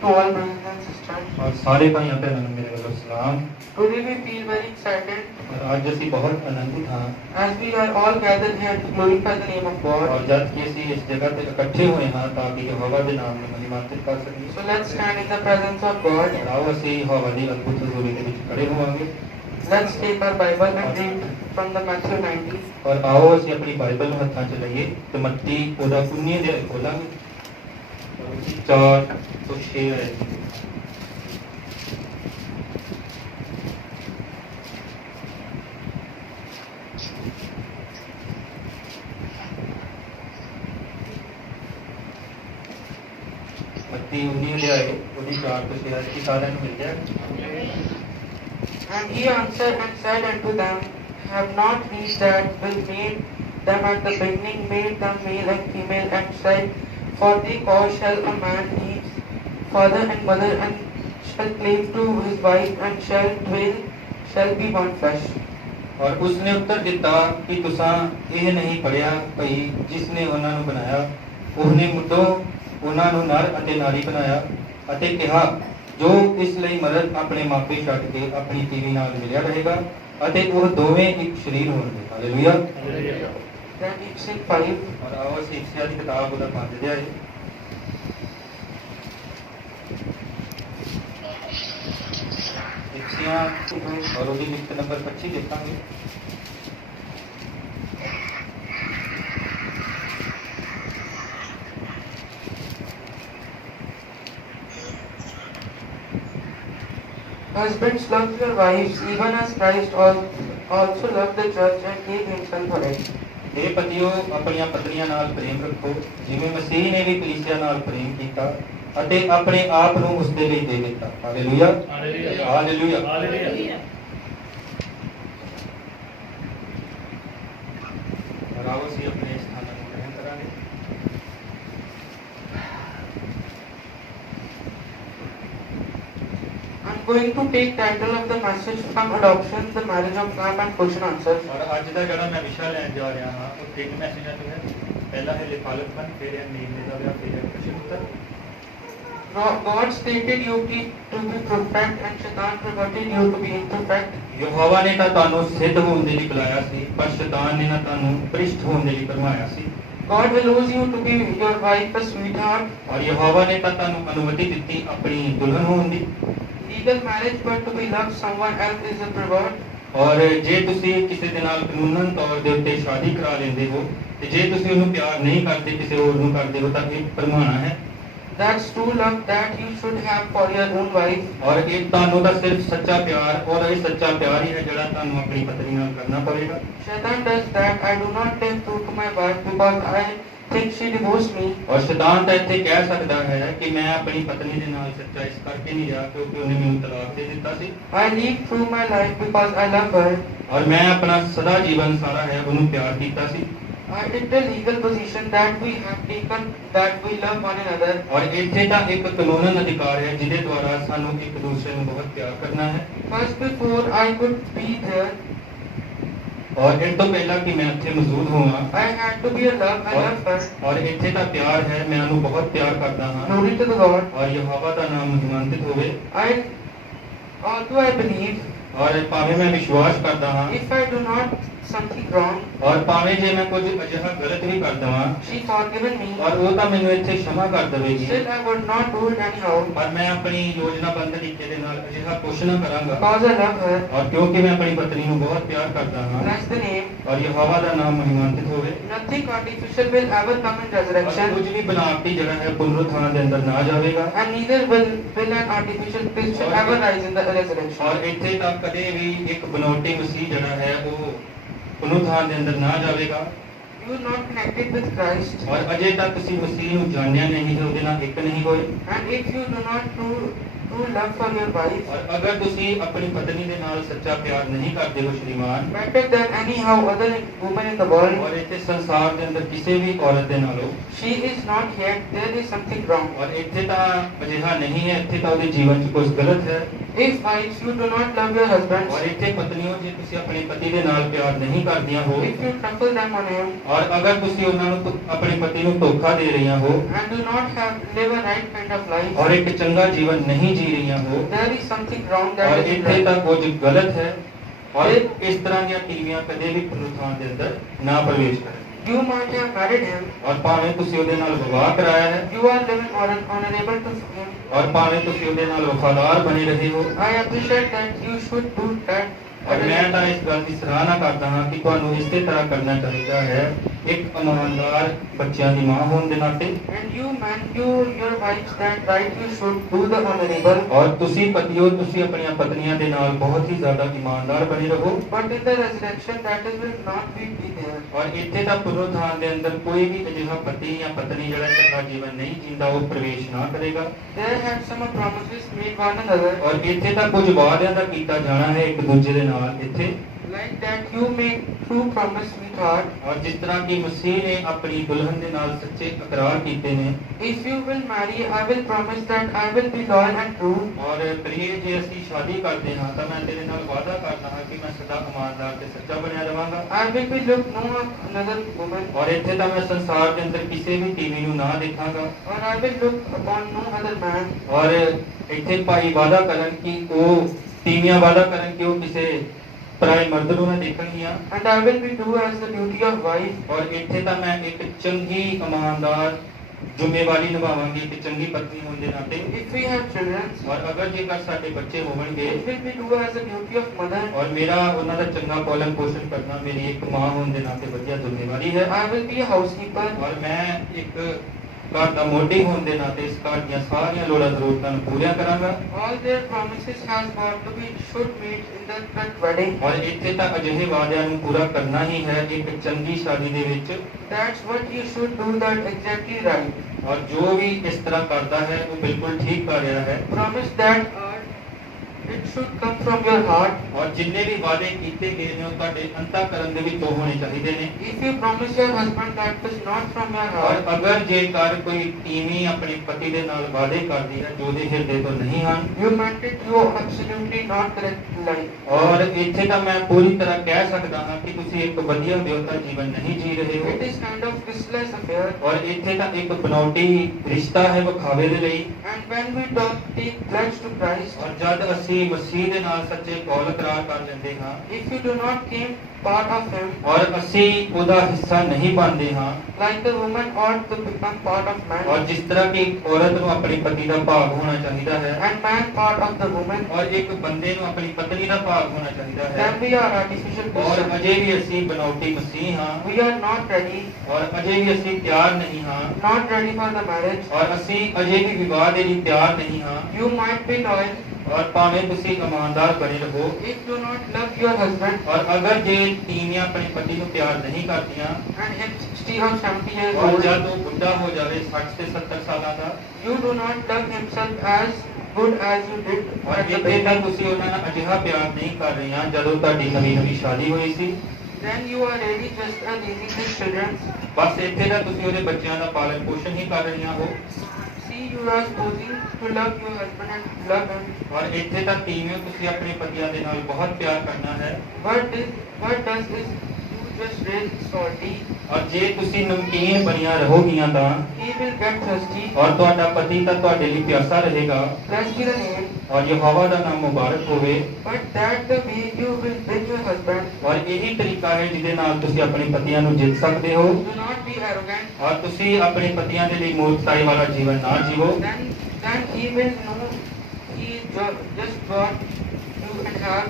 to all brothers and sisters. और सारे भाइयों बहनों ਨੂੰ ਮੇਰੇ ਵੱਲੋਂ ਸਲਾਮ। Today we feel very excited और आज ਅਸੀਂ ਬਹੁਤ ਆਨੰਦਿਤ ਹਾਂ as we are all gathered here to glorify the name of God. और जब कि ਅਸੀਂ ਇਸ ਜਗ੍ਹਾ ਤੇ ਇਕੱਠੇ ਹੋਏ ਹਾਂ ਤਾਂ ਕਿ ਯਹੋਵਾ ਦੇ ਨਾਮ ਨੂੰ ਮਹਿਮਾਨਿਤ ਕਰ ਸਕੀਏ। So let's stand in the presence of God. और ਆਓ ਅਸੀਂ ਯਹੋਵਾ ਦੀ ਅਦਭੁਤ ਹਜ਼ੂਰੀ ਦੇ ਵਿੱਚ ਖੜੇ ਹੋਵਾਂਗੇ। Let's take our Bible and read from the Matthew 19. और आओ ਅਸੀਂ ਆਪਣੀ ਬਾਈਬਲ ਨੂੰ ਹੱਥਾਂ 'ਚ ਲਈਏ ਤੇ ਮੱਤੀ ਉਹਦਾ 19 ਅਧਿਆਇ ਖੋਲਾਂਗੇ। 4 ਤੋਂ 6 ਆਇਤ। ਮੱਤੀ 19 ਅਧਿਆਇ ਉਹਦੀ 4 ਤੋਂ 6 ਆਇਤ ਸਾਰਿਆਂ ਨੂੰ ਮਿਲ ਜਾਏ। And he answered and said unto them, Have not we that will made them at the beginning made them male and female, and said, For they cause shall a man leave father and mother, and shall cleave to his wife, and shall be one flesh. और उसने उत्तर दिता कि तुसां ਇਹ ਨਹੀਂ ਪੜਿਆ ਭਈ ਜਿਸਨੇ ਉਹਨਾਂ ਨੂੰ ਬਣਾਇਆ ਉਹਨੇ ਮੁੱਢੋਂ ਉਹਨਾਂ ਨੂੰ ਨਰ ਅਤੇ ਨਾਰੀ ਬਣਾਇਆ ਅਤੇ ਕਿਹਾ ਜੋ ਇਸ ਲਈ ਮਰਦ ਆਪਣੇ ਮਾਪੇ ਛੱਡ ਕੇ ਆਪਣੀ ਤੀਵੀ ਨਾਲ ਮਿਲਿਆ ਰਹੇਗਾ ਅਤੇ ਉਹ ਦੋਵੇਂ ਇੱਕ ਸਰੀਰ ਹੋਣਗੇ। ਹਾਲੇਲੂਇਆ। Then Ephesians 5. और आओ ਅਸੀਂ ਇਫਸੀਆਂ ਦੀ ਕਿਤਾਬ ਉਹਦਾ 5 ਅਧਿਆਇ ਇਫਸੀਆਂ और ਉਹਦੀ ਲਿਖਤ ਨੰਬਰ 25 ਦੇਖਾਂਗੇ। Husbands, love your wives, even as Christ also loved the church and gave himself for it. हे पतियों अपनियां पत्नियां नाल प्रेम रखो जिवें मसीह ने भी कलीसिया नाल प्रेम कीता ਅਤੇ ਆਪਣੇ ਆਪ ਨੂੰ ਉਸ ਦੇ ਲਈ ਦੇ ਦਿੱਤਾ। Hallelujah hallelujah hallelujah. और आओ ਅਸੀਂ ਆਪਣੇ ਸਥਾਨਾਂ ਨੂੰ ਗ੍ਰਹਿਣ ਕਰਾਂਗੇ। I'm going to take title of the message from adoption, the marriage of Lamb and question answer. और ਅੱਜ ਦਾ ਜਿਹੜਾ ਮੈਂ ਵਿਸ਼ਾ ਲੈਣ ਜਾ ਰਿਹਾ ਹਾਂ ਉਹ ਤਿੰਨ ਮੈਸੇਜਾਂ ਤੋਂ ਹੈ। ਪਹਿਲਾ ਹੈ ਲਿਖਾਲਤਪਨ, ਫਿਰ ਹੈ ਨੀਂਦ ਦਾ ਵਿਆਹ, ਫਿਰ ਹੈ ਪ੍ਰਸ਼ਨ ਉੱਤਰ। God stated you to be perfect and Shaitan perverted you to be imperfect. Jehovah ਨੇ ਤਾਂ ਤੁਹਾਨੂੰ ਸਿੱਧ ਹੋਣ ਦੇ ਲਈ ਬੁਲਾਇਆ ਸੀ ਪਰ ਸ਼ੈਤਾਨ ਨੇ ਨਾ ਤੁਹਾਨੂੰ ਭ੍ਰਿਸ਼ਟ ਹੋਣ ਦੇ ਲਈ ਭਰਮਾਇਆ ਸੀ। God allows you to be your wife a sweetheart. और यहोवा ने ਤਾਂ ਤੁਹਾਨੂੰ ਅਨੁਮਤੀ ਦਿੱਤੀ ਆਪਣੀ ਦੁਲਹਨ ਹੋਣ ਦੀ। Legal marriage but to be loved someone else is a pervert. और ਜੇ ਤੁਸੀਂ ਕਿਸੇ ਦੇ ਨਾਲ ਕਾਨੂੰਨਨ ਤੌਰ ਦੇ ਉੱਤੇ ਸ਼ਾਦੀ ਕਰਾ ਲੈਂਦੇ ਹੋ ਤੇ ਜੇ ਤੁਸੀਂ ਉਹਨੂੰ ਪਿਆਰ ਨਹੀਂ ਕਰਦੇ ਕਿਸੇ ਹੋਰ ਨੂੰ ਕਰਦੇ ਹੋ ਤਾਂ ਇਹ ਭਰਮਾਣਾ ਹੈ। That's true love that you should have for your own wife. और ਇਹ ਤੁਹਾਨੂੰ ਤਾਂ ਸਿਰਫ ਸੱਚਾ ਪਿਆਰ ਔਰ ਇਹ ਸੱਚਾ ਪਿਆਰ ਹੀ ਹੈ ਜਿਹੜਾ ਤੁਹਾਨੂੰ ਆਪਣੀ ਪਤਨੀ ਨਾਲ ਕਰਨਾ ਪਵੇਗਾ। Shaitan does that. I do not tell truth to my wife because I think she divorced me. और शैतान ਤਾਂ ਇੱਥੇ ਕਹਿ ਸਕਦਾ ਹੈ ਕਿ ਮੈਂ ਆਪਣੀ ਪਤਨੀ ਦੇ ਨਾਲ ਸੱਚਾ ਇਸ ਕਰਕੇ ਨਹੀਂ ਰਿਹਾ ਕਿਉਂਕਿ ਉਹਨੇ ਮੈਨੂੰ ਤਲਾਕ ਦੇ ਦਿੱਤਾ ਸੀ। I live through my life because I love her. और मैं अपना सदा जीवन सारा है ਉਹਨੂੰ ਪਿਆਰ ਕੀਤਾ ਸੀ। It's a legal position that we have taken that we love one another. और ਇੱਥੇ ਤਾਂ ਇੱਕ ਕਾਨੂੰਨਨ ਅਧਿਕਾਰ ਹੈ ਜਿਹਦੇ ਦੁਆਰਾ ਸਾਨੂੰ ਇੱਕ ਦੂਸਰੇ ਨੂੰ ਬਹੁਤ ਪਿਆਰ ਕਰਨਾ ਹੈ। First before I could be there, और ਇਹ ਤੋਂ ਪਹਿਲਾਂ ਕਿ ਮੈਂ ਇੱਥੇ ਮੌਜੂਦ ਹੋਵਾਂ I had to be a love. I love her. और ਇੱਥੇ ਤਾਂ ਪਿਆਰ ਹੈ ਮੈਂ ਉਹਨੂੰ ਬਹੁਤ ਪਿਆਰ ਕਰਦਾ ਹਾਂ। Glory to the Lord. और ਯਹੋਵਾ ਦਾ ਨਾਮ ਮਹਿਮਾਨਿਤ ਹੋਵੇ। Although I believe, और ਭਾਵੇਂ ਮੈਂ ਵਿਸ਼ਵਾਸ ਕਰਦਾ ਹਾਂ if I do not something wrong, और ਭਾਵੇਂ ਜੇ ਮੈਂ ਕੁਝ ਅਜਿਹਾ ਗਲਤ ਵੀ ਕਰ ਦਵਾਂ she forgiven me. और ਉਹ ਤਾਂ ਮੈਨੂੰ ਇੱਥੇ क्षमा ਕਰ ਦੇਵੇਗੀ Still I would not do it anyhow पर मैं ਆਪਣੀ ਯੋਜਨਾਬੰਦ ਤਰੀਕੇ ਦੇ ਨਾਲ ਅਜਿਹਾ ਕੁਛ ਨਾ ਕਰਾਂਗਾ। because I love her. और क्योंकि मैं अपनी पत्नी ਨੂੰ ਬਹੁਤ ਪਿਆਰ ਕਰਦਾ ਹਾਂ। Bless the name. और यहोवा ਦਾ ਨਾਮ ਮਹਿਮਾਨਿਤ ਹੋਵੇ। Nothing artificial will ever come in और resurrection, ਕੁਝ ਵੀ ਬਨਾਵਟੀ ਜਿਹੜਾ ਹੈ ਪੁਨਰੁੱਥਾਨ ਦੇ ਅੰਦਰ ਨਾ ਜਾਵੇਗਾ। and neither will an artificial Christian ever rise in the resurrection. और ਇੱਥੇ ਤੱਕ ਕਦੇ ਵੀ ਇੱਕ ਬਨੌਟੀ ਮਸੀਹ ਜਿਹੜਾ ਹੈ ਉਹ ਪੁਨਰੁੱਥਾਨ ਦੇ ਅੰਦਰ ਨਾ ਜਾਵੇਗਾ। You are not connected with Christ, और ਅਜੇ ਤੱਕ ਤੁਸੀਂ ਮਸੀਹ ਨੂੰ ਜਾਣਿਆ ਨਹੀਂ ਹੈ ਉਹਦੇ ਨਾਲ ਇੱਕ ਨਹੀਂ ਹੋਏ। and if you do not true love for your wife, और अगर ਤੁਸੀਂ ਆਪਣੀ ਪਤਨੀ ਦੇ ਨਾਲ ਸੱਚਾ ਪਿਆਰ ਨਹੀਂ ਕਰਦੇ ਹੋ ਸ਼੍ਰੀਮਾਨ better than anyhow other woman in the world, और ਇੱਥੇ ਸੰਸਾਰ ਦੇ ਅੰਦਰ ਕਿਸੇ ਵੀ ਔਰਤ ਦੇ ਨਾਲੋਂ she is not yet, there is something wrong. और ਇੱਥੇ ਤਾਂ ਅਜਿਹਾ ਨਹੀਂ ਹੈ ਇੱਥੇ ਤਾਂ ਉਹਦੇ ਜੀਵਨ 'ਚ ਕੁਝ ਗਲਤ ਹੈ। If wives, you do not love your husbands, ਔਰ ਇੱਥੇ ਪਤਨੀਓ ਜੇ ਤੁਸੀਂ ਆਪਣੇ ਪਤੀ ਦੇ ਨਾਲ ਪਿਆਰ ਨਹੀਂ ਕਰਦੀਆਂ ਹੋ if you truckle them on him, ਔਰ ਅਗਰ ਤੁਸੀਂ ਉਹਨਾਂ ਨੂੰ ਆਪਣੇ ਪਤੀ ਨੂੰ ਧੋਖਾ ਦੇ ਰਹੀਆਂ ਹੋ and do not live a right kind of life, ਔਰ ਇੱਕ ਚੰਗਾ ਜੀਵਨ ਨਹੀਂ ਜੀ ਰਹੀਆਂ ਹੋ there is something wrong that ਔਰ is ਇੱਥੇ right. ਤਾਂ ਕੁਝ ਗਲਤ ਹੈ ਔਰ ਇਸ ਤਰ੍ਹਾਂ ਦੀਆਂ ਟੀਵੀਆਂ ਕਦੇ ਵੀ ਪੁਨਰੁਥਾਨ ਦੇ ਅੰਦਰ ਨਾ ਪ੍ਰਵੇਸ਼ ਕਰਨ You might have married him, ਔਰ ਭਾਵੇਂ ਤੁਸੀਂ ਉਹਦੇ ਨਾਲ ਵਿਵਾਹ ਕਰਾਇਆ ਹੈ you are living honorable to him. ਔਰ ਭਾਵੇਂ ਤੁਸੀਂ ਉਹਦੇ ਨਾਲ ਵਫਾਦਾਰ ਬਣੇ ਰਹੇ ਹੋ I appreciate that you should do that. ਔਰ ਮੈਂ ਤਾਂ ਇਸ ਗੱਲ ਦੀ ਸਰਾਹਨਾ ਕਰਦਾ ਹਾਂ ਕਿ ਤੁਹਾਨੂੰ ਇਸੇ ਤਰ੍ਹਾਂ ਕਰਨਾ ਚਾਹੀਦਾ ਹੈ ਇੱਕ ਇਮਾਨਦਾਰ ਬੱਚਿਆਂ ਦੀ ਮਾਂ ਹੋਣ ਦੇ ਨਾਤੇ And you man, your wives that right you should do the honorable. ਔਰ ਤੁਸੀਂ ਪਤੀਓ ਤੁਸੀਂ ਆਪਣੀਆਂ ਪਤਨੀਆਂ ਦੇ ਨਾਲ ਬਹੁਤ ਹੀ ਜ਼ਿਆਦਾ ਇਮਾਨਦਾਰ ਬਣੇ ਰਹੋ But in the resurrection that is will not be there. ਔਰ ਇੱਥੇ ਤਾਂ ਪੁਨਰੁਥਾਨ ਦੇ ਅੰਦਰ ਕੋਈ ਵੀ ਅਜਿਹਾ ਪਤੀ ਜਾਂ ਪਤਨੀ ਜਿਹੜਾ ਚੰਗਾ ਜੀਵਨ ਨਹੀਂ ਜੀਂਦਾ ਉਹ ਪ੍ਰਵੇਸ਼ ਨਾ ਕਰੇਗਾ There had some promises made one another, ਔਰ ਇੱਥੇ ਤਾਂ ਕੁਝ ਵਾਅਦਿਆਂ ਦਾ ਕੀਤਾ ਜਾਣਾ ਹੈ ਇੱਕ ਦੂਜੇ ਦੇ ਨਾਲ ਇੱਥੇ like that you make true promise with heart. ਔਰ ਜਿਸ ਤਰ੍ਹਾਂ ਕਿ ਮਸੀਹ ਨੇ ਆਪਣੀ ਦੁਲਹਨ ਦੇ ਨਾਲ ਸੱਚੇ ਇਕਰਾਰ ਕੀਤੇ ਨੇ If you will marry, I will promise that I will be loyal and true. ਔਰ ਪ੍ਰਿਯ ਜੇ ਅਸੀਂ ਸ਼ਾਦੀ ਕਰਦੇ ਹਾਂ ਤਾਂ ਮੈਂ ਤੇਰੇ ਨਾਲ ਵਾਅਦਾ ਕਰਦਾ ਹਾਂ ਕਿ ਮੈਂ ਸਦਾ ਇਮਾਨਦਾਰ ਤੇ ਸੱਚਾ ਬਣਿਆ ਰਵਾਂਗਾ I will be look no another woman, ਔਰ ਇੱਥੇ ਤਾਂ ਮੈਂ ਸੰਸਾਰ ਦੇ ਅੰਦਰ ਕਿਸੇ ਵੀ ਟੀਵੀ ਨੂੰ ਨਾ ਦੇਖਾਂਗਾ or I will look upon no other man. ਔਰ ਇੱਥੇ ਭਾਈ ਵਾਅਦਾ ਕਰਨ ਕਿ ਉਹ ਟੀਵੀਆਂ ਵਾਅਦਾ ਕਰਨ ਕਿ ਉਹ ਕਿਸੇ ਪਰਾਏ ਮਰਦ ਨੂੰ ਨਾ ਦੇਖਣਗੀਆਂ And I will be do as the duty of wife. ਔਰ ਇੱਥੇ ਤਾਂ ਮੈਂ ਇੱਕ ਚੰਗੀ ਇਮਾਨਦਾਰ ਜ਼ਿੰਮੇਵਾਰੀ ਨਿਭਾਵਾਂਗੀ ਇੱਕ ਚੰਗੀ ਪਤਨੀ ਹੋਣ ਦੇ ਨਾਤੇ If we have children, ਔਰ ਅਗਰ ਜੇਕਰ ਸਾਡੇ ਬੱਚੇ ਹੋਣਗੇ it will be do as the duty of mother. ਔਰ ਮੇਰਾ ਉਹਨਾਂ ਦਾ ਚੰਗਾ ਪਾਲਣ ਪੋਸ਼ਣ ਕਰਨਾ ਮੇਰੀ ਇੱਕ ਮਾਂ ਹੋਣ ਦੇ ਨਾਤੇ ਵਧੀਆ ਜ਼ਿੰਮੇਵਾਰੀ ਹੈ I will be a housekeeper. ਔਰ ਮੈਂ ਇੱਕ ਘਰ ਦਾ ਮੋਢੀ ਹੋਣ ਦੇ ਨਾਤੇ ਇਸ ਘਰ ਦੀਆਂ ਸਾਰੀਆਂ ਲੋੜਾਂ ਜ਼ਰੂਰਤਾਂ ਨੂੰ ਪੂਰੀਆਂ ਕਰਾਂਗਾ All their promises has got to be should meet in that wedding. ਔਰ ਇੱਥੇ ਤਾਂ ਅਜਿਹੇ ਵਾਅਦਿਆਂ ਨੂੰ ਪੂਰਾ ਕਰਨਾ ਹੀ ਹੈ ਇੱਕ ਚੰਗੀ ਸ਼ਾਦੀ ਦੇ ਵਿੱਚ That's what you should do that exactly right. ਔਰ ਜੋ ਵੀ ਇਸ ਤਰ੍ਹਾਂ ਕਰਦਾ ਹੈ ਉਹ ਬਿਲਕੁਲ ਠੀਕ ਕਰ ਰਿਹਾ ਹੈ Promise that it should come from your heart. ਔਰ ਜਿੰਨੇ ਵੀ ਵਾਅਦੇ ਕੀਤੇ ਗਏ ਨੇ ਉਹ ਤੁਹਾਡੇ ਅੰਤःਕਰਨ ਦੇ ਵਿੱਚੋਂ ਹੋਣੇ ਚਾਹੀਦੇ ਨੇ If you promise your husband that is not from your ਔਰ heart, ਅਗਰ ਜੇਕਰ ਕੋਈ ਟੀਵੀ ਆਪਣੇ ਪਤੀ ਦੇ ਨਾਲ ਵਾਅਦੇ ਕਰਦੀ ਹੈ ਜੋ ਉਹਦੇ ਹਿਰਦੇ ਤੋਂ ਨਹੀਂ ਹਨ you meant it, you absolutely not correct life. ਔਰ ਇੱਥੇ ਤਾਂ ਮੈਂ ਪੂਰੀ ਤਰ੍ਹਾਂ ਕਹਿ ਸਕਦਾ ਹਾਂ ਕਿ ਤੁਸੀਂ ਇੱਕ ਵਧੀਆ ਵਿਆਹਤਾ ਜੀਵਨ ਨਹੀਂ ਜੀ ਰਹੇ ਹੋ It is kind of useless affair. ਔਰ ਇੱਥੇ ਤਾਂ ਇੱਕ ਬਨਾਵਟੀ ਰਿਸ਼ਤਾ ਹੈ ਵਿਖਾਵੇ ਦੇ ਲਈ And when we take pledge to Christ, ਔਰ ਜਦ ਅਸੀਂ ਮਸੀਹ ਦੇ ਨਾਲ ਸੱਚੇ ਕੌਲ ਇਕਰਾਰ ਕਰ ਲੈਂਦੇ ਹਾਂ if you do not came part of him, ਔਰ ਅਸੀਂ ਉਹਦਾ ਹਿੱਸਾ ਨਹੀਂ ਬਣਦੇ ਹਾਂ like the woman ought to become part of ਔਰ man, ਜਿਸ ਤਰ੍ਹਾਂ ਕਿ ਇੱਕ ਔਰਤ ਨੂੰ ਆਪਣੀ ਪਤੀ ਦਾ ਭਾਗ ਹੋਣਾ ਚਾਹੀਦਾ ਹੈ and man part of the woman, ਔਰ ਇੱਕ ਬੰਦੇ ਨੂੰ ਆਪਣੀ ਪਤਨੀ ਦਾ ਭਾਗ ਹੋਣਾ ਚਾਹੀਦਾ ਹੈ then we are artificial ਔਰ Christians. ਅਜੇ ਵੀ ਅਸੀਂ ਬਨਾਵਟੀ ਮਸੀਹ ਹਾਂ We are not ready, ਔਰ ਅਜੇ ਵੀ ਅਸੀਂ ਤਿਆਰ ਨਹੀਂ ਹਾਂ not ready for the marriage. ਔਰ ਅਸੀਂ ਅਜੇ ਵੀ ਵਿਵਾਹ ਦੇ ਲਈ ਤਿਆਰ ਨਹੀਂ ਹਾਂ You might be loyal ਔਰ ਭਾਵੇਂ ਤੁਸੀਂ ਇਮਾਨਦਾਰ ਬਣੇ ਰਹੋ if you not love your husband ਔਰ ਅਗਰ ਜੇ ਤੀਵੀਆਂ ਆਪਣੇ ਪਤੀ ਨੂੰ ਪਿਆਰ ਨਹੀਂ ਕਰਦੀਆਂ and him 60 or 70 years ਔਰ old. ਜਦ ਉਹ ਬੁੱਢਾ ਹੋ ਜਾਵੇ 60 ਤੇ 70 ਸਾਲਾਂ ਦਾ You do not love himself as good as you did ਔਰ at the ਇੱਥੇ ਤਾਂ beginning. ਤੁਸੀਂ ਉਹਨਾਂ ਨਾਲ ਅਜਿਹਾ ਪਿਆਰ ਨਹੀਂ ਕਰ ਰਹੀਆਂ ਜਦੋਂ ਤੁਹਾਡੀ ਨਵੀਂ ਸ਼ਾਦੀ ਹੋਈ ਸੀ Then you are ready just as easy to children. ਬਸ ਇੱਥੇ ਤਾਂ ਤੁਸੀਂ ਉਹਦੇ ਬੱਚਿਆਂ ਦਾ ਪਾਲਣ ਪੋਸ਼ਣ ਹੀ ਕਰ ਰਹੀਆਂ ਹੋ See, you are supposing to love your husband and love him. ਔਰ ਇੱਥੇ ਤਾਂ ਤੀਵੀਆਂ ਤੁਸੀਂ ਆਪਣੇ ਪਤੀਆਂ ਦੇ ਨਾਲ ਬਹੁਤ ਪਿਆਰ ਕਰਨਾ ਹੈ What does is you just raise salty. ਔਰ ਜੇ ਤੁਸੀਂ ਨਮਕੀਨ ਬਣੀਆਂ ਰਹੋਗੀਆਂ ਤਾਂ He will get thirsty. ਔਰ ਤੁਹਾਡਾ ਪਤੀ ਤਾਂ ਤੁਹਾਡੇ ਲਈ ਪਿਆਸਾ ਰਹੇਗਾ Blessed be the name. ਔਰ ਯਹੋਵਾ ਦਾ ਨਾਮ ਮੁਬਾਰਕ ਹੋਵੇ But that the way you will bring your husband. ਔਰ ਇਹੀ ਤਰੀਕਾ ਹੈ ਜਿਹਦੇ ਨਾਲ ਤੁਸੀਂ ਆਪਣੇ ਪਤੀਆਂ ਨੂੰ ਜਿੱਤ ਸਕਦੇ ਹੋ Do not be arrogant. ਔਰ ਤੁਸੀਂ ਆਪਣੇ ਪਤੀਆਂ ਦੇ ਲਈ ਮੂਰਖਤਾਈ ਵਾਲਾ ਜੀਵਨ ਨਾ ਜੀਵੋ Then he will know he just got you and her.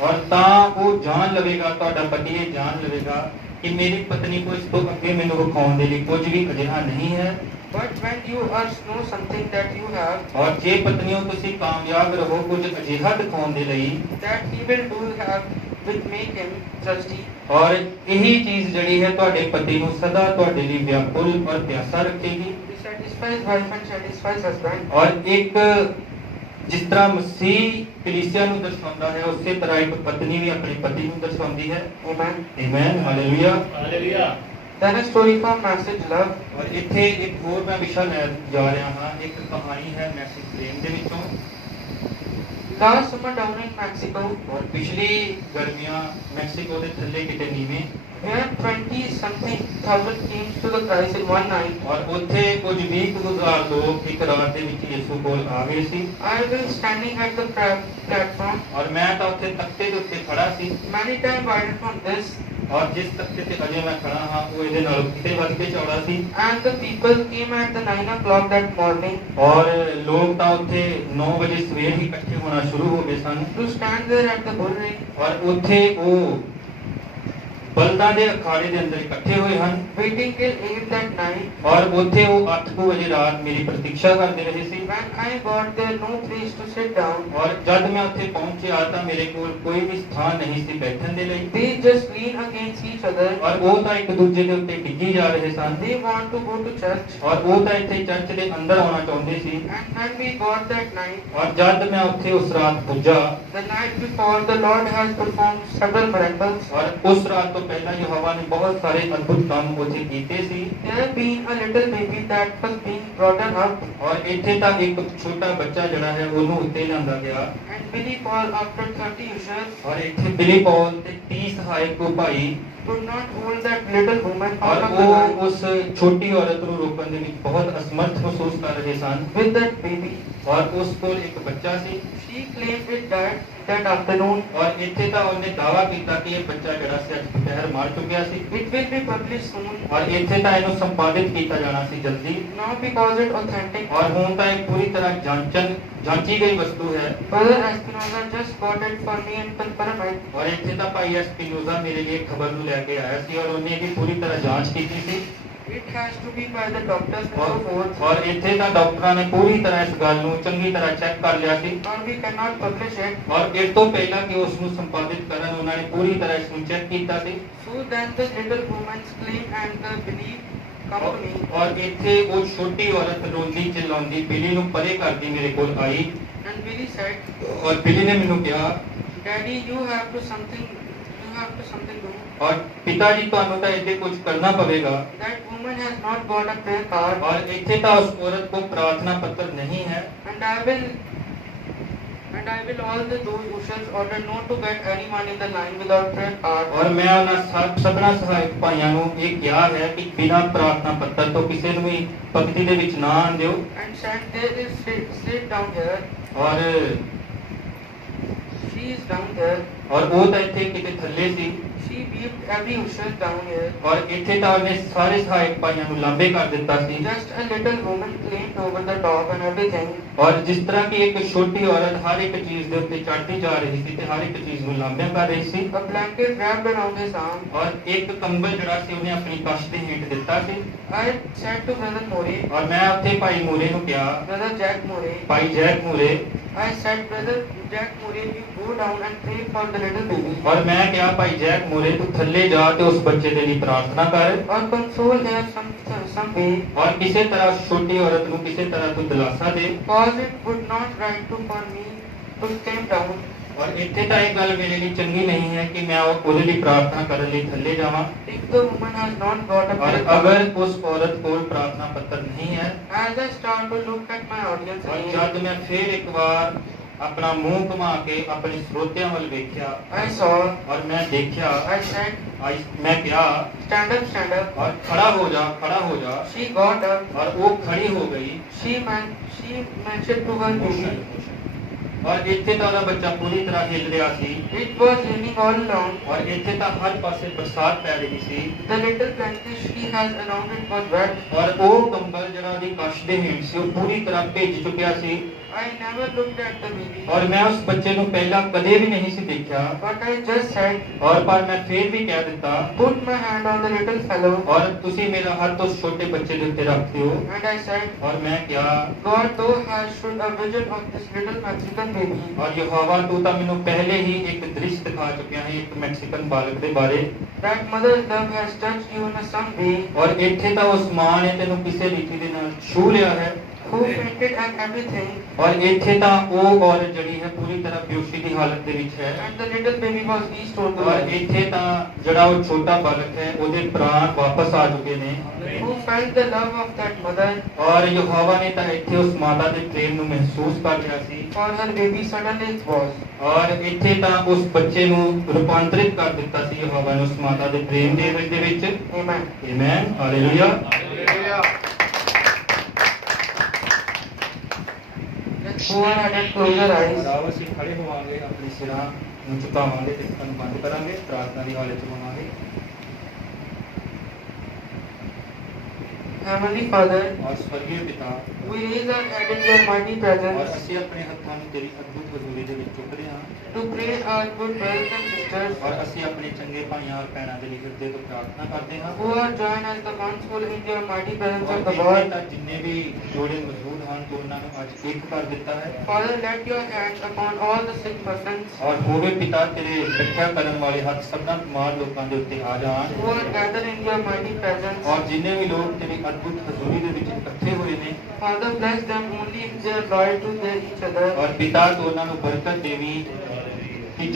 ਔਰ ਤਾਂ ਉਹ ਜਾਣ ਲਵੇਗਾ ਤੁਹਾਡਾ ਪਤੀ ਇਹ ਜਾਣ ਲਵੇਗਾ ਕਿ ਮੇਰੀ ਪਤਨੀ ਕੋ ਇਸ ਤੋਂ ਅੱਗੇ ਮੈਨੂੰ ਵਿਖਾਉਣ ਦੇ ਲਈ ਕੁਝ ਵੀ ਅਜਿਹਾ ਨਹੀਂ ਹੈ But when you are know something that you have, ਔਰ ਜੇ ਪਤਨੀਓ ਤੁਸੀਂ ਕਾਮਯਾਬ ਰਹੋ ਕੁਝ ਅਜਿਹਾ ਦਿਖਾਉਣ ਦੇ ਲਈ that he will do have will make him thirsty. ਔਰ ਇਹੀ ਚੀਜ਼ ਜਿਹੜੀ ਹੈ ਤੁਹਾਡੇ ਪਤੀ ਨੂੰ ਸਦਾ ਤੁਹਾਡੇ ਲਈ ਵਿਆਕੁਲ ਔਰ ਪਿਆਸਾ ਰੱਖੇਗੀ He satisfies wife and satisfies husband. ਔਰ ਇੱਕ ਜਿਸ ਤਰ੍ਹਾਂ ਮਸੀਹ ਕਲੀਸਿਆ ਨੂੰ ਦਰਸਾਉਂਦਾ ਹੈ ਉਸੇ ਤਰ੍ਹਾਂ ਇੱਕ ਪਤਨੀ ਵੀ ਆਪਣੇ ਪਤੀ ਨੂੰ ਦਰਸਾਉਂਦੀ ਹੈ Amen. Amen hallelujah hallelujah Then a story from Message Love. ਔਰ ਇੱਥੇ ਇੱਕ ਹੋਰ ਮੈਂ ਵਿਸ਼ਾ ਲੈ ਜਾ ਰਿਹਾ ਹਾਂ ਇੱਕ ਕਹਾਣੀ ਹੈ ਮੈਸੇਜ ਪ੍ਰੇਮ ਦੇ ਵਿੱਚੋਂ Last summer down in Mexico, ਔਰ ਪਿਛਲੀ ਗਰਮੀਆਂ ਮੈਕਸੀਕੋ ਦੇ ਥੱਲੇ ਕਿਤੇ ਨੀਵੇਂ, where 20 something thousand came to the Christ in one night, ਔਰ ਉੱਥੇ ਕੁਝ 20,000 ਲੋਕ ਇੱਕ ਰਾਤ ਦੇ ਵਿੱਚ ਯਿਸੂ ਕੋਲ ਆ ਗਏ ਸੀ। I was standing at the platform. ਔਰ ਮੈਂ ਤਾਂ ਉੱਥੇ ਤਖਤੇ ਦੇ ਉੱਤੇ ਖੜਾ ਸੀ, Many times wider from this, ਔਰ ਜਿਸ ਤਖਤੇ ਤੇ ਅਜੇ ਮੈਂ ਖੜਾ ਹਾਂ ਉਹ ਇਹਦੇ ਨਾਲ ਕਿਤੇ ਵੱਧ ਕੇ ਚੌੜਾ ਸੀ। and the people came at the 9 o'clock that morning ਔਰ ਲੋਕ ਤਾਂ ਉੱਥੇ 9 ਵਜੇ ਸਵੇਰ ਹੀ ਇਕੱਠੇ ਹੋਣਾ ਸ਼ੁਰੂ ਹੋ ਗਏ ਸਨ। to stand there at the bull ring, ਔਰ ਉੱਥੇ ਉਹ ਬਲਦਾਂ ਦੇ ਅਖਾੜੇ ਦੇ ਅੰਦਰ ਇਕੱਠੇ ਹੋਏ ਹਨ। waiting till 8 that night. ਔਰ ਉੱਥੇ ਉਹ 8 ਵਜੇ ਰਾਤ ਮੇਰੀ ਪ੍ਰਤੀਕਸ਼ਾ ਕਰਦੇ ਰਹੇ ਸੀ। When I got there, no place to sit down. ਔਰ ਜਦ ਮੈਂ ਉੱਥੇ ਪਹੁੰਚਿਆ ਤਾਂ ਮੇਰੇ ਕੋਲ ਕੋਈ ਵੀ ਸਥਾਨ ਨਹੀਂ ਸੀ ਬੈਠਣ ਦੇ ਲਈ। They just lean against each other. ਔਰ ਉਹ ਤਾਂ ਇੱਕ ਦੂਜੇ ਦੇ ਉੱਤੇ ਡਿੱਗੀ ਜਾ ਰਹੇ ਸਨ। They want to go to church. ਔਰ ਉਹ ਤਾਂ ਇੱਥੇ ਚਰਚ ਦੇ ਅੰਦਰ ਆਉਣਾ ਚਾਹੁੰਦੇ ਸੀ। And when we got that night, ਔਰ ਜਦ ਮੈਂ ਉੱਥੇ ਉਸ ਰਾਤ ਪੁੱਜਾ, the night before, the Lord has performed several miracles. ਔਰ ਉਸ ਰਾਤ ਤੋਂ ਪਹਿਲਾਂ ਯਹੋਵਾ ਨੇ ਬਹੁਤ ਸਾਰੇ ਅਦਭੁਤ ਕੰਮ ਉੱਥੇ ਕੀਤੇ ਸੀ। There being a little baby that was being brought up, ਔਰ ਇੱਥੇ ਤਾਂ ਇੱਕ ਛੋਟਾ ਬੱਚਾ ਜਿਹੜਾ ਹੈ ਉਹਨੂੰ ਉੱਤੇ ਲਿਆਂਦਾ ਗਿਆ। and Billy Paul, after 30 ushers, ਔਰ ਇੱਥੇ ਬਿਲੀ ਪੌਲ ਤੇ 30 ਸਹਾਇਕ ਉਹ ਭਾਈ, could not hold that little woman ਔਰ out of the ਉਹ line ਉਸ ਛੋਟੀ ਔਰਤ ਨੂੰ ਰੋਕਣ ਦੇ ਵਿੱਚ ਬਹੁਤ ਅਸਮਰਥ ਮਹਿਸੂਸ ਕਰ ਰਹੇ ਸਨ। with that baby. ਔਰ ਉਸ ਕੋਲ ਇੱਕ ਬੱਚਾ ਸੀ। She claimed it died that afternoon. ਔਰ ਇੱਥੇ ਤਾਂ ਉਹਨੇ ਦਾਅਵਾ ਕੀਤਾ ਕਿ ਇਹ ਬੱਚਾ ਜਿਹੜਾ ਸੀ ਅੱਜ ਦੁਪਹਿਰ ਮਰ ਚੁੱਕਿਆ ਸੀ। It will be published soon. ਔਰ ਇੱਥੇ ਤਾਂ ਇਹਨੂੰ ਸੰਪਾਦਿਤ ਕੀਤਾ ਜਾਣਾ ਸੀ ਜਲਦੀ। Now because it authentic, ਔਰ ਹੁਣ ਤਾਂ ਇਹ ਪੂਰੀ ਤਰ੍ਹਾਂ ਜਾਂਚੀ ਗਈ ਵਸਤੂ ਹੈ। Brother Espinoza just got it for me and confirmed it. ਔਰ ਇੱਥੇ ਤਾਂ ਭਾਈ ਐਸਪੀਨੋਜ਼ਾ ਮੇਰੇ ਲਈ ਖਬਰ ਨੂੰ ਲੈ ਕੇ ਆਇਆ ਸੀ ਔਰ ਉਹਨੇ ਵੀ ਪੂਰੀ ਤਰ੍ਹਾਂ ਜਾਂਚ ਕੀਤੀ ਸੀ। It has to be by the doctors and so ਔਰ forth. ਔਰ ਇੱਥੇ ਤਾਂ ਡਾਕਟਰਾਂ ਨੇ ਪੂਰੀ ਤਰ੍ਹਾਂ ਇਸ ਗੱਲ ਨੂੰ ਚੰਗੀ ਤਰ੍ਹਾਂ ਚੈੱਕ ਕਰ ਲਿਆ ਸੀ। Or we cannot publish it. ਔਰ ਇਸ ਤੋਂ ਪਹਿਲਾਂ ਕਿ ਉਸ ਨੂੰ ਸੰਪਾਦਿਤ ਕਰਨ ਉਹਨਾਂ ਨੇ ਪੂਰੀ ਤਰ੍ਹਾਂ ਇਸ ਨੂੰ ਚੈੱਕ ਕੀਤਾ ਸੀ। So then the little woman's claim and the belief come to me. ਔਰ ਇੱਥੇ ਉਹ ਛੋਟੀ ਔਰਤ ਰੋਂਦੀ ਚਿল্ਲਾਉਂਦੀ ਬਿਲੀ ਨੂੰ ਪਰੇ ਕਰਦੀ ਮੇਰੇ ਕੋਲ ਆਈ। And Billy said, ਔਰ ਬਿਲੀ ਨੇ ਮੈਨੂੰ ਕਿਹਾ, Daddy, you have to something do. ਔਰ ਪਿਤਾ ਜੀ ਤੁਹਾਨੂੰ ਤਾਂ ਇੱਥੇ ਕੁਝ ਕਰਨਾ ਪਵੇਗਾ। That woman has not got a prayer card. ਔਰ ਇੱਥੇ ਤਾਂ ਉਸ ਔਰਤ ਕੋਲ ਪ੍ਰਾਰਥਨਾ ਪੱਤਰ ਨਹੀਂ ਹੈ। And I will all the those ushers order not to get anyone in the line without prayer card. ਔਰ ਮੈਂ ਉਹਨਾਂ ਸਭਨਾ ਸਹਾਇਕ ਭਾਈਆਂ ਨੂੰ ਇਹ ਕਿਹਾ ਹੈ ਕਿ ਬਿਨਾਂ ਪ੍ਰਾਰਥਨਾ ਪੱਤਰ ਤੋਂ ਕਿਸੇ ਨੂੰ ਵੀ ਭਗਤੀ ਦੇ ਵਿੱਚ ਨਾ ਆਉਣ ਦਿਓ। And said, there is sit down here. ਔਰ She is down there. ਔਰ ਉਹ ਤਾਂ ਇੱਥੇ ਕਿਤੇ ਥੱਲੇ ਸੀ। She beat every usher down here. ਔਰ ਇੱਥੇ ਤਾਂ ਉਹਨੇ ਸਾਰੇ ਸਹਾਇਕ ਭਾਈਆਂ ਨੂੰ ਲਾਂਬੇ ਕਰ ਦਿੱਤਾ ਸੀ। Just a little woman climbed over the top and everything. ਔਰ ਜਿਸ ਤਰ੍ਹਾਂ ਕਿ ਇੱਕ ਛੋਟੀ ਔਰਤ ਹਰ ਇੱਕ ਚੀਜ਼ ਦੇ ਉੱਤੇ ਚੜ੍ਹਦੀ ਜਾ ਰਹੀ ਸੀ ਤੇ ਹਰ ਇੱਕ ਚੀਜ਼ ਨੂੰ ਲਾਂਬਿਆਂ ਕਰ ਰਹੀ ਸੀ। A blanket wrapped around his arm. ਔਰ ਇੱਕ ਕੰਬਲ ਜਿਹੜਾ ਸੀ ਉਹਨੇ ਆਪਣੀ ਕੱਛ ਦੇ ਹੇਠ ਦਿੱਤਾ ਸੀ। I said to Brother More, ਔਰ ਮੈਂ ਉੱਥੇ ਭਾਈ ਮੂਰੇ ਨੂੰ ਕਿਹਾ, Brother Jack More, ਭਾਈ ਜੈਕ ਮੂਰੇ, I said, Brother Jack More, you go down and pray for the little baby. ਔਰ ਮੈਂ ਕਿਹਾ ਭਾਈ ਜੈਕ ਮੂਰੇ ਤੂੰ ਥੱਲੇ ਜਾ ਤੇ ਉਸ ਬੱਚੇ ਦੇ ਲਈ ਪ੍ਰਾਰਥਨਾ ਕਰ। Or console her some way. ਔਰ ਕਿਸੇ ਤਰ੍ਹਾਂ ਉਸ ਛੋਟੀ ਔਰਤ ਨੂੰ ਕਿਸੇ ਤਰ੍ਹਾਂ ਤੂੰ ਦਿਲਾਸਾ ਦੇ। Cause it would not right to for me to come down. ਔਰ ਇੱਥੇ ਤਾਂ ਇਹ ਗੱਲ ਮੇਰੇ ਲਈ ਚੰਗੀ ਨਹੀਂ ਹੈ ਕਿ ਮੈਂ ਉਹਦੇ ਲਈ ਪ੍ਰਾਰਥਨਾ ਕਰਨ ਲਈ ਥੱਲੇ ਜਾਵਾਂ। If the woman has not got a ਔਰ prayer card. ਅਗਰ ਉਸ ਔਰਤ ਕੋਲ ਪ੍ਰਾਰਥਨਾ ਪੱਤਰ ਨਹੀਂ ਹੈ। As I start to look at my audience ਔਰ again, ਜਦ ਮੈਂ ਫੇਰ ਇੱਕ ਵਾਰ ਆਪਣਾ ਮੂੰਹ ਘੁਮਾ ਕੇ ਆਪਣੇ ਸਰੋਤਿਆਂ ਵੱਲ ਵੇਖਿਆ I saw, ਔਰ ਮੈਂ ਦੇਖਿਆ, I said, ਮੈਂ ਕਿਹਾ stand up. ਔਰ ਖੜਾ ਹੋ ਜਾ। She got up. ਔਰ ਉਹ ਖੜੀ ਹੋ ਗਈ। She mentioned to her baby. ਔਰ ਇੱਥੇ ਤਾਂ ਉਹਦਾ ਬੱਚਾ ਪੂਰੀ ਤਰ੍ਹਾਂ ਹਿੱਲ ਰਿਹਾ ਸੀ। It was raining all along. ਔਰ ਇੱਥੇ ਤਾਂ ਹਰ ਪਾਸੇ ਬਰਸਾਤ ਪੈ ਰਹੀ ਸੀ। The little blanket she has around it was wet. ਔਰ ਉਹ ਕੰਬਲ ਜਿਹੜਾ ਉਹਦੀ ਕੱਛ ਦੇ ਹੇਠ ਸੀ ਉਹ ਪੂਰੀ ਤਰ੍ਹਾਂ ਭਿੱਜ ਚੁੱਕਿਆ ਸੀ। I never looked at the baby. ਔਰ ਮੈਂ ਉਸ ਬੱਚੇ ਨੂੰ ਪਹਿਲਾਂ ਕਦੇ ਵੀ ਨਹੀਂ ਸੀ ਦੇਖਿਆ। But I just said, ਔਰ ਪਰ ਮੈਂ ਫੇਰ ਵੀ ਕਹਿ ਦਿੱਤਾ, put my hand on the little fellow. ਔਰ ਤੁਸੀਂ ਮੇਰਾ ਹੱਥ ਉਸ ਛੋਟੇ ਬੱਚੇ ਦੇ ਉੱਤੇ ਰੱਖ ਦਿਓ। And I said, ਔਰ ਮੈਂ ਕਿਹਾ, God, thou hast showed a vision of this little Mexican baby. ਔਰ ਯਹੋਵਾ ਤੂੰ ਤਾਂ ਮੈਨੂੰ ਪਹਿਲੇ ਹੀ ਇੱਕ ਦ੍ਰਿਸ਼ ਦਿਖਾ ਚੁੱਕਿਆ ਹੈ ਇੱਕ ਮੈਕਸੀਕਨ ਬਾਲਕ ਦੇ ਬਾਰੇ। That mother's love has touched you in some way. ਔਰ ਇੱਥੇ ਤਾਂ ਉਸ ਮਾਂ ਨੇ ਤੈਨੂੰ ਕਿਸੇ ਰੀਤੀ ਦੇ ਨਾਲ ਛੂ ਲਿਆ ਹੈ। who fainted and everything, ਔਰ ਇੱਥੇ ਤਾਂ ਉਹ ਔਰਤ ਜਿਹੜੀ ਹੈ ਪੂਰੀ ਤਰ੍ਹਾਂ ਬੇਹੋਸ਼ੀ ਦੀ ਹਾਲਤ ਦੇ ਵਿੱਚ ਹੈ and the little baby was restored to ਔਰ life. ਇੱਥੇ ਤਾਂ ਜਿਹੜਾ ਉਹ ਛੋਟਾ ਬਾਲਕ ਹੈ ਉਹਦੇ ਪ੍ਰਾਣ ਵਾਪਸ ਆ ਚੁੱਕੇ ਨੇ Who felt the love of that mother, ਔਰ ਯਹੋਵਾ ਨੇ ਤਾਂ ਇੱਥੇ ਉਸ ਮਾਤਾ ਦੇ ਪ੍ਰੇਮ ਨੂੰ ਮਹਿਸੂਸ ਕਰ ਲਿਆ ਸੀ for her baby suddenly was. ਔਰ ਇੱਥੇ ਤਾਂ ਉਸ ਬੱਚੇ ਨੂੰ ਰੂਪਾਂਤਰਿਤ ਕਰ ਦਿੱਤਾ ਸੀ ਯਹੋਵਾ ਨੇ ਉਸ ਮਾਤਾ ਦੇ ਪ੍ਰੇਮ ਦੇ ਵਿੱਚ Amen. Amen hallelujah Let's go ahead and close our eyes. ਆਓ ਅਸੀਂ ਖੜੇ ਹੋਵਾਂਗੇ ਆਪਣੇ ਸਿਰਾਂ ਨੂੰ ਝੁਕਾਵਾਂਗੇ ਤੇ ਅੱਖਾਂ ਨੂੰ ਬੰਦ ਕਰਾਂਗੇ ਪ੍ਰਾਰਥਨਾ ਦੀ ਹਾਲਤ ਚ ਹੋਵਾਂਗੇ Heavenly Father, ਔਰ ਸਵਰਗੀ ਪਿਤਾ we raise our head in your mighty ਔਰ presence ਅਸੀਂ ਆਪਣੇ ਹੱਥਾਂ ਨੂੰ ਤੇਰੀ ਅਦਭੁਤ ਹਜ਼ੂਰੀ ਦੇ ਵਿੱਚ ਚੁੱਕਦੇ ਹਾਂ to pray our good brothers and sisters ਔਰ ਅਸੀਂ ਆਪਣੇ ਚੰਗੇ ਭਾਈਆਂ ਔਰ ਭੈਣਾਂ ਦੇ ਲਈ ਹਿਰਦੇ ਤੋਂ ਪ੍ਰਾਰਥਨਾ ਕਰਦੇ ਹਾਂ who are joined as the ones full in your mighty presence ਔਰ of the ਇੱਥੇ Lord. ਤਾਂ ਜਿੰਨੇ ਵੀ ਜੋੜੇ ਮੌਜੂਦ ਹਨ ਤੂੰ ਉਹਨਾਂ ਨੂੰ ਅੱਜ ਇੱਕ ਕਰ ਦਿੱਤਾ ਹੈ Father, let your hands upon all the sick persons ਔਰ ਹੋਵੇ ਪਿਤਾ ਤੇਰੇ ਰੱਖਿਆ ਕਰਨ ਵਾਲੇ ਹੱਥ ਸਭਨਾਂ ਬਿਮਾਰ ਲੋਕਾਂ ਦੇ ਉੱਤੇ ਆ ਜਾਣ who are gathered in your mighty presence. ਔਰ ਜਿੰਨੇ ਵੀ ਲੋਕ ਤੇਰੀ ਅਦਭੁਤ ਹਜ਼ੂਰੀ ਦੇ ਵਿੱਚ ਇਕੱਠੇ ਹੋਏ ਨੇ Father, bless them only if they are loyal to each other. ਔਰ ਪਿਤਾ ਤੂੰ ਉਹਨਾਂ ਨੂੰ ਬਰਕਤ ਦੇਵੀਂ ਕਿ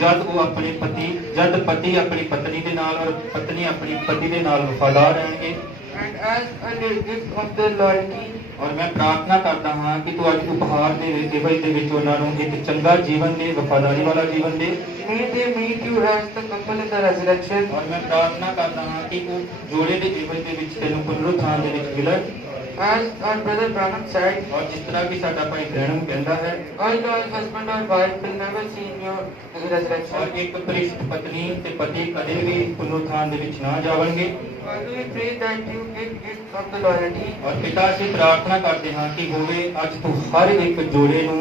ਜਦ ਪਤੀ ਆਪਣੀ ਪਤਨੀ ਦੇ ਨਾਲ ਔਰ ਪਤਨੀ ਆਪਣੀ ਪਤੀ ਦੇ ਨਾਲ ਵਫਾਦਾਰ ਰਹਿਣਗੇ And as a gift of their loyalty, ਔਰ ਮੈਂ ਪ੍ਰਾਰਥਨਾ ਕਰਦਾ ਹਾਂ ਕਿ ਤੂੰ ਅੱਜ ਉਪਹਾਰ ਦੇ ਦਿਵਸ ਦੇ ਵਿੱਚ ਉਹਨਾਂ ਨੂੰ ਇੱਕ ਚੰਗਾ ਜੀਵਨ ਦੇ ਵਫਾਦਾਰੀ ਵਾਲਾ ਜੀਵਨ ਦੇ may they meet you as the couple in the resurrection. ਔਰ ਮੈਂ ਪ੍ਰਾਰਥਨਾ ਕਰਦਾ ਹਾਂ ਕਿ ਉਹ ਜੋੜੇ ਦੇ ਦਿਵਸ ਦੇ ਵਿੱਚ ਤੈਨੂੰ ਪੁਨਰੁੱਥਾਨ ਦੇ ਵਿੱਚ ਮਿਲਣ As our brother Branham said, ਔਰ ਜਿਸ ਤਰ੍ਹਾਂ ਕਿ ਸਾਡਾ ਭਾਈ ਬ੍ਰੈਨਮ ਕਹਿੰਦਾ ਹੈ although husband or wife will never see in your ਔਰ resurrection. ਇੱਕ ਭ੍ਰਿਸ਼ਟ ਪਤਨੀ ਤੇ ਪਤੀ ਕਦੇ ਵੀ ਪੁਨਰੁੱਥਾਨ ਦੇ ਵਿੱਚ ਨਾ ਜਾਵਣਗੇ Father, we pray that you give gift of the loyalty ਔਰ ਪਿਤਾ ਅਸੀਂ ਪ੍ਰਾਰਥਨਾ ਕਰਦੇ ਹਾਂ ਕਿ ਹੋਵੇ ਅੱਜ ਤੂੰ ਹਰ ਇੱਕ ਜੋੜੇ ਨੂੰ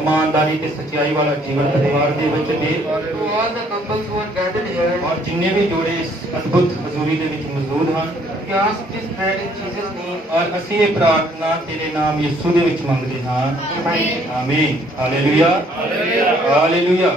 ਇਮਾਨਦਾਰੀ ਤੇ ਸੱਚਾਈ ਵਾਲਾ ਜੀਵਨ ਪਰਿਵਾਰ ਦੇ ਵਿੱਚ ਦੇ to all the couples who are gathered here. ਔਰ ਜਿੰਨੇ ਵੀ ਜੋੜੇ ਇਸ ਅਦਭੁਤ ਹਜ਼ੂਰੀ ਦੇ ਵਿੱਚ ਮੌਜੂਦ ਹਨ We ask this prayer in Jesus' name. ਔਰ ਅਸੀਂ ਇਹ ਪ੍ਰਾਰਥਨਾ ਤੇਰੇ ਨਾਮ ਯਿਸੂ ਦੇ ਵਿੱਚ ਮੰਗਦੇ ਹਾਂ Amen. ਆਮੀਨ ਹਾਲੇਲੂਇਆ ਹਾਲੇਲੂਇਆ